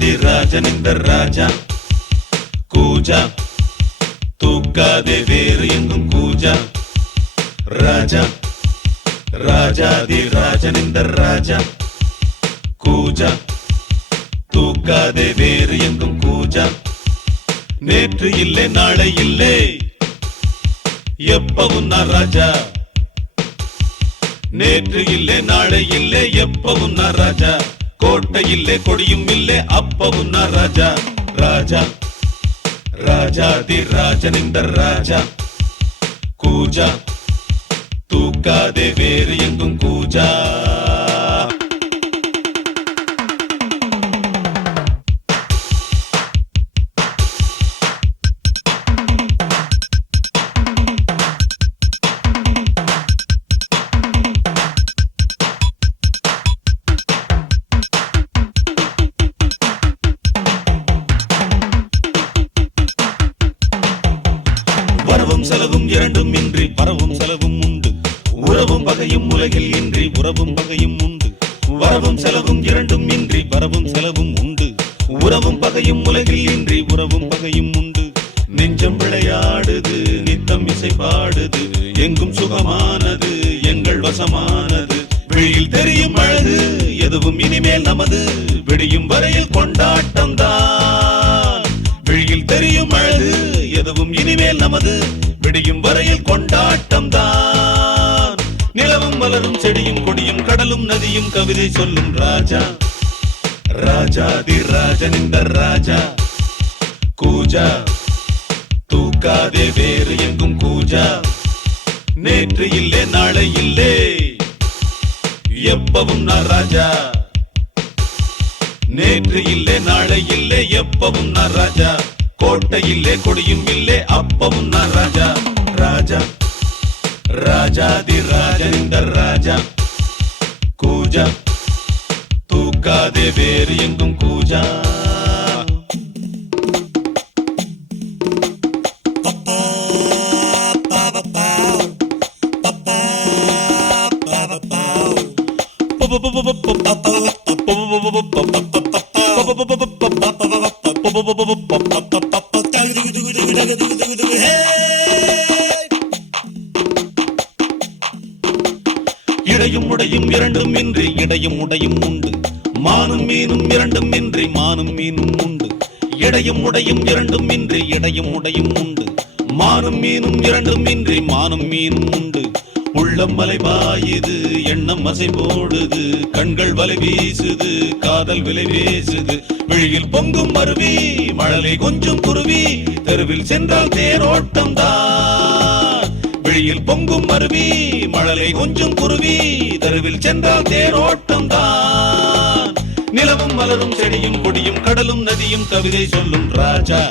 ராஜாதி ராஜனிந்த ராஜா கூஜா தூக்காதே வேறு எங்கும் கூஜா ராஜா ராஜாதி ராஜனிந்த ராஜா கூஜா தூக்காதே வேறு எங்கும் கூஜா நேற்று இல்லை நாளை இல்லை எப்பவும் நான் ராஜா நேற்று இல்லை நாளை இல்லை எப்பவும் நான் ராஜா கோட்டை இல்லை கொடியும் இல்லை அப்பவும் நான் ராஜா ராஜா ராஜாதி ராஜனிந்த ராஜா கூஜா தூக்காதே வேறு எங்கும் கூஜா வரவும் செலவும் இரண்டும் இன்றி வரவும் செலவும் உண்டு உறவும் பகையும் உலகில் இன்றி உறவும் பகையும் உண்டு வரவும் செலவும் இரண்டும் இன்றி வரவும் செலவும் உண்டு உறவும் பகையும் உலகில் இன்றி உறவும் பகையும் உண்டு நெஞ்சம் விளையாடுது நித்தம் இசை பாடுது எங்கும் சுகமானது எங்கள் வசமானது வெளியில் தெரியும் அழகு எதுவும் இனிமேல் நமது விடியும் வரையில் கொண்டாட்டம் தான் வெளியில் தெரியும் அழகு எதுவும் இனிமேல் நமது விடியும் வரையில் கொண்டாட்டம் தான் நிலவும் மலரும் செடியும் கொடியும் கடலும் நதியும் கவிதை சொல்லும் ராஜா ராஜாதி ராஜனிந்த ராஜா கூஜா தூக்காதே வேறு எங்கும் கூஜா நேற்று இல்லை நாளை இல்லை எப்பவும் நான் ராஜா நேற்று இல்லை நாளை இல்லை எப்பவும் நான் ராஜா கோட்டை இல்லை கொடியும் இல்லை அப்பவும் நான் ராஜா ராஜா ராஜாதி ராஜனிந்த ராஜா கூஜா தூக்காதே வேறு எங்கும் கூஜா இடையும் உடையும் இரண்டும் இன்றி இடையும் உடையும் உண்டு மானும் மீனும் இரண்டும் இன்றி மானும் மீனும் உண்டு இடையும் உடையும் இரண்டும் இன்றி இடையும் உடையும் உண்டு மானும் மீனும் இரண்டும் இன்றி மானும் மீனும் உண்டு உள்ளம் மலை பாயுது எண்ணம் அசை போடுது கண்கள் வலை வீசுது காதல் விலை பேசுது விழியில் பொங்கும் அருவி மழலை கொஞ்சம் குருவி தெருவில் சென்றால் தேரோட்டம் தான் விழியில் பொங்கும் அருவி மழலை கொஞ்சம் குருவி தெருவில் சென்றால் தேரோட்டம் தான் நிலவும் மலரும் செடியும் கொடியும் கடலும் நதியும் கவிதை சொல்லும் ராஜா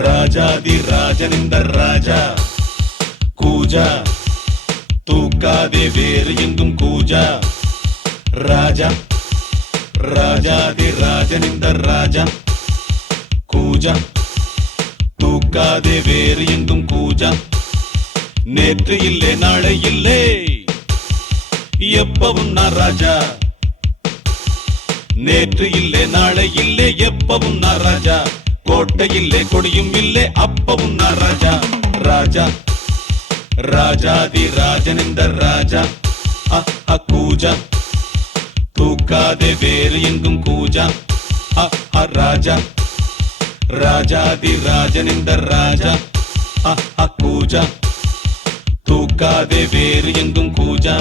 ராஜாதி ராஜனிந்த ராஜா கூஜா தூக்காதே வேறு எங்கும் கூஜா ராஜா ராஜாதி ராஜனிந்த ராஜா கூஜா தூக்காதே வேறு எங்கும் கூஜா நேற்று இல்லை நாளை இல்லை எப்பவும் நான் ராஜா நேற்று இல்லை நாளை இல்லை எப்பவும் நான் ராஜா கோட்டை இல்லை கொடியும் இல்லை அப்பவும் நான் ராஜா ராஜா ராஜாதி ராஜனிந்த ராஜா கூஜா தூக்காதே வேறு எங்கும் கூஜா ராஜா ராஜாதி ராஜனிந்த ராஜா கூஜா தூக்காதே வேறு எங்கும் கூஜா